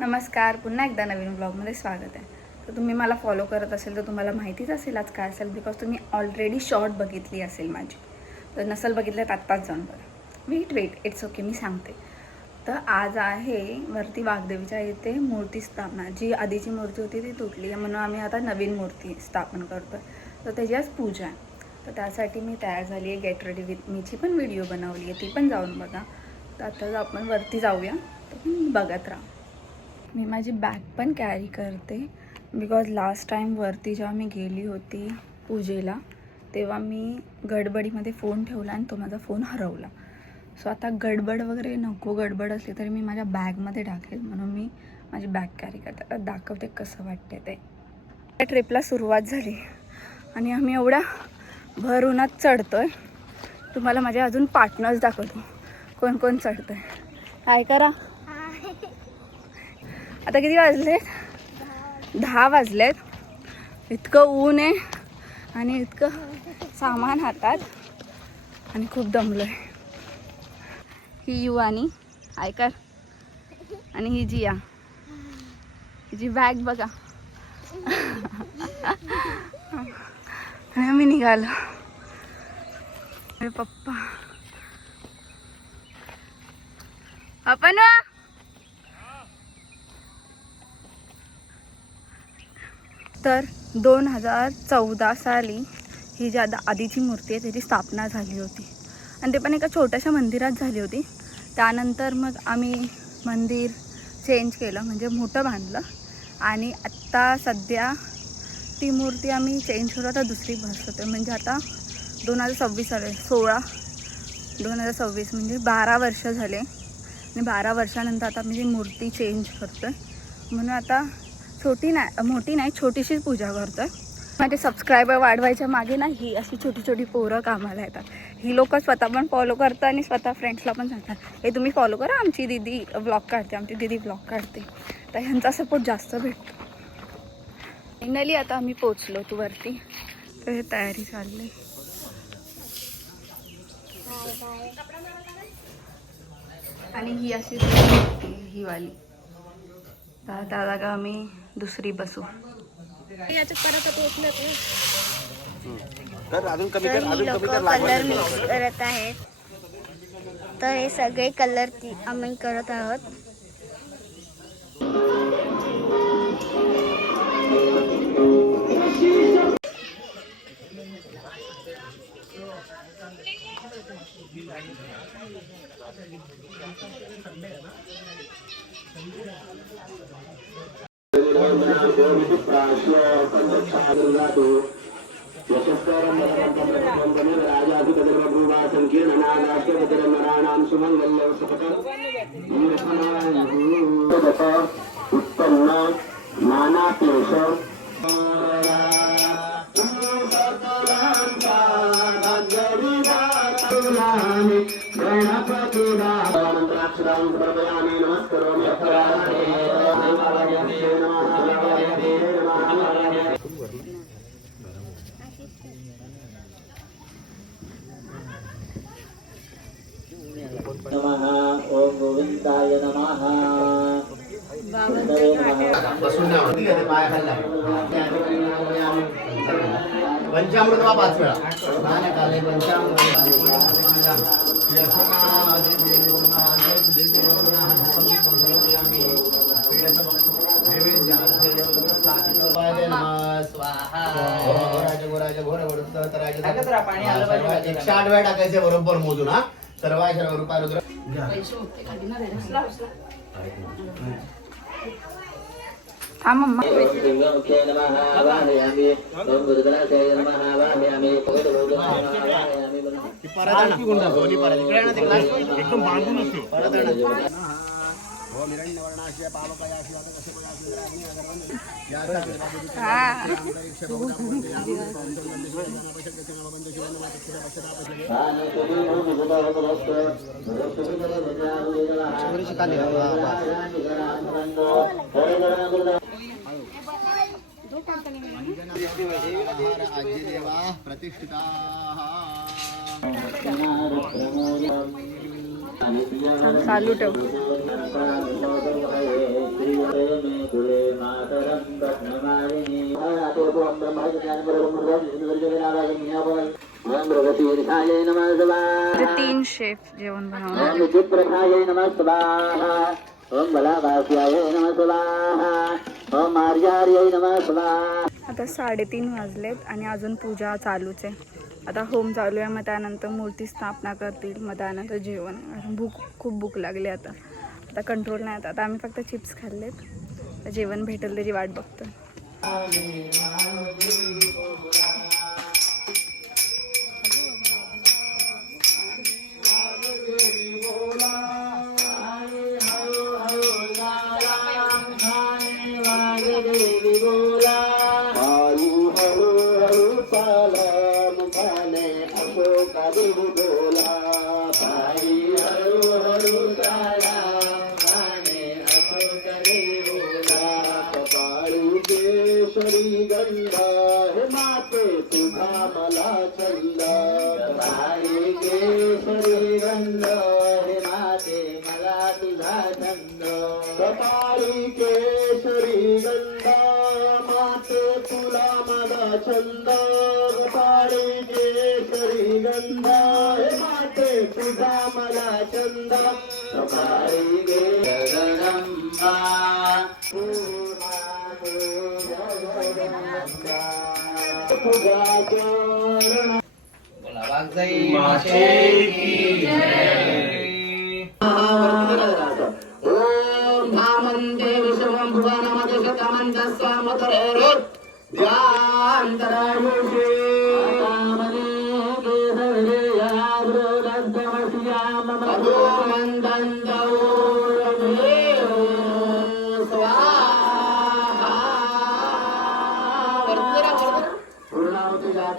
नमस्कार, पुन्हा एकदा नवीन ब्लॉगमध्ये स्वागत आहे. तर तुम्ही मला फॉलो करत असेल तर तुम्हाला माहितीच असेल आज काय असेल, बिकॉज तुम्ही ऑलरेडी शॉर्ट बघितली असेल माझी. तर नसेल बघितलं तर आत्ताच जाऊन बघा. वेट इट्स ओके, मी सांगते. तर आज आहे वरती वाघदेवीच्या इथे मूर्ती स्थापना. जी आधीची मूर्ती होती ती तुटली आहे, म्हणून आम्ही आता नवीन मूर्ती स्थापन करतो आहे. तर त्याची आज पूजा आहे. तर त्यासाठी मी तयार झाली आहे. गेट रेडी विथ मीची पण व्हिडिओ बनवली आहे, ती पण जाऊन बघा. तर आता आपण वरती जाऊया, तर बघत राहा. मी माझी बॅग पण कॅरी करते, बिकॉज लास्ट टाईम वरती जेव्हा मी गेली होती पूजेला तेव्हा मी गडबडीमध्ये फोन ठेवला आणि तो माझा फोन हरवला. सो आता गडबड वगैरे नको, गडबड असली तरी मी माझ्या बॅगमध्ये टाकेल, म्हणून मी माझी बॅग कॅरी करते. दाखवते कसं वाटते ते. त्या ट्रिपला सुरुवात झाली आणि आम्ही एवढ्या भर उन्हात चढतो आहे. तुम्हाला माझे अजून पार्टनर्स दाखवतो कोण कोण चढतो आहे. काय करा. आता किती वाजलेत? 10 वाजलेत. इतकं ऊन आहे आणि इतकं सामान हातात आणि खूप दमलो आहे. ही युवानी ऐकर आणि ही जिया, हिची बॅग बघा. आणि आम्ही निघालो. अरे पप्पा आपण तर 2014 साली ही जी आधीची मूर्ती आहे त्याची स्थापना झाली होती आणि ते पण एका छोट्याशा मंदिरात झाली होती. त्यानंतर मग आम्ही मंदिर चेंज केलं, म्हणजे मोठं बांधलं आणि आत्ता सध्या ती मूर्ती आम्ही चेंज करू. आता दुसरी बसवतो, म्हणजे आता 2026 आले, 2026 म्हणजे 12 वर्ष झाले आणि 12 वर्षानंतर आता मी ती मूर्ती चेंज करतो आहे. म्हणून आता मोठी नाही छोटीशीच पूजा करतो आहे. माझे सबस्क्रायबर वाढवायच्या मागे ना ही अशी छोटी छोटी पोरं कामाला येतात. ही लोक स्वतः पण फॉलो करतात आणि स्वतः फ्रेंड्सला पण सांगतात, हे तुम्ही फॉलो करा, आमची दीदी ब्लॉग काढते, आमची दीदी ब्लॉग काढते. तर ह्यांचा सपोर्ट जास्त भेटतो. फायनली आता आम्ही पोचलो तू वरती. तर हे तयारी चालली. आणि ही अशी ही वाली. त्या जागा आम्ही दुसरी बसू. कलर मिक्स करत आहेत. तर हे सगळे कलर आम्ही करत आहोत. नमः ओम गोविंदाय नमः. पंचामृत वा 5 वेळा काले पंचामृत. एकशे 8 वेळा टाकायचे बरोबर मोजून. हा सर्वाय सर्व रूपा रुद्र. हा मम्मा एकदम बांधून असतो. चालू ठेव. म्हणजे 3 शेफ जेवण बनवणार. आता 3:30 वाजलेत आणि अजून पूजा चालूच आहे. आता होम चालू आहे, मग त्यानंतर मूर्ती स्थापना करतील, मग त्यानंतर जेवण. खूप भूक लागली आता कंट्रोल नाही. आता आम्ही फक्त चिप्स खाल्लेत, जेवण भेटेल त्याची वाट बघतो.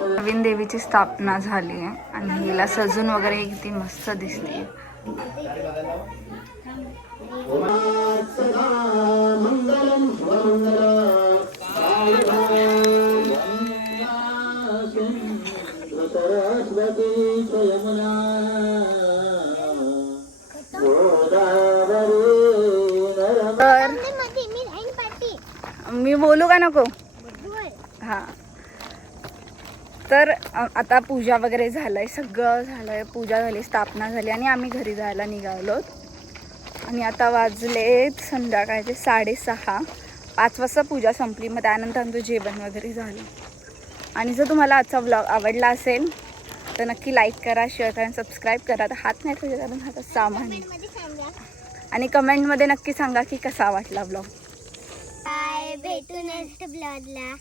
नवीन देवीची स्थापना झाली आहे आणि हिला सजून वगैरे किती मस्त दिसते. मी बोलू का नको? हा, तर आता पूजा वगैरे झालंय, सगळं झालंय. पूजा झाली, स्थापना झाली आणि आम्ही घरी जायला निघालो. आणि आता वाजलेत संध्याकाळचे 6:30. 5 वाजता पूजा संपली, मग त्यानंतर आमचं जेवण वगैरे झालं. आणि जर तुम्हाला आजचा व्लॉग आवडला असेल तर नक्की लाईक करा, शेअर करा, सबस्क्राईब करा. तर हात नाही ठेवले कारण हातात सामान आहे. आणि कमेंटमध्ये नक्की सांगा की कसा वाटला व्लॉग. बाय, भेटू नेक्स्ट ब्लॉगला.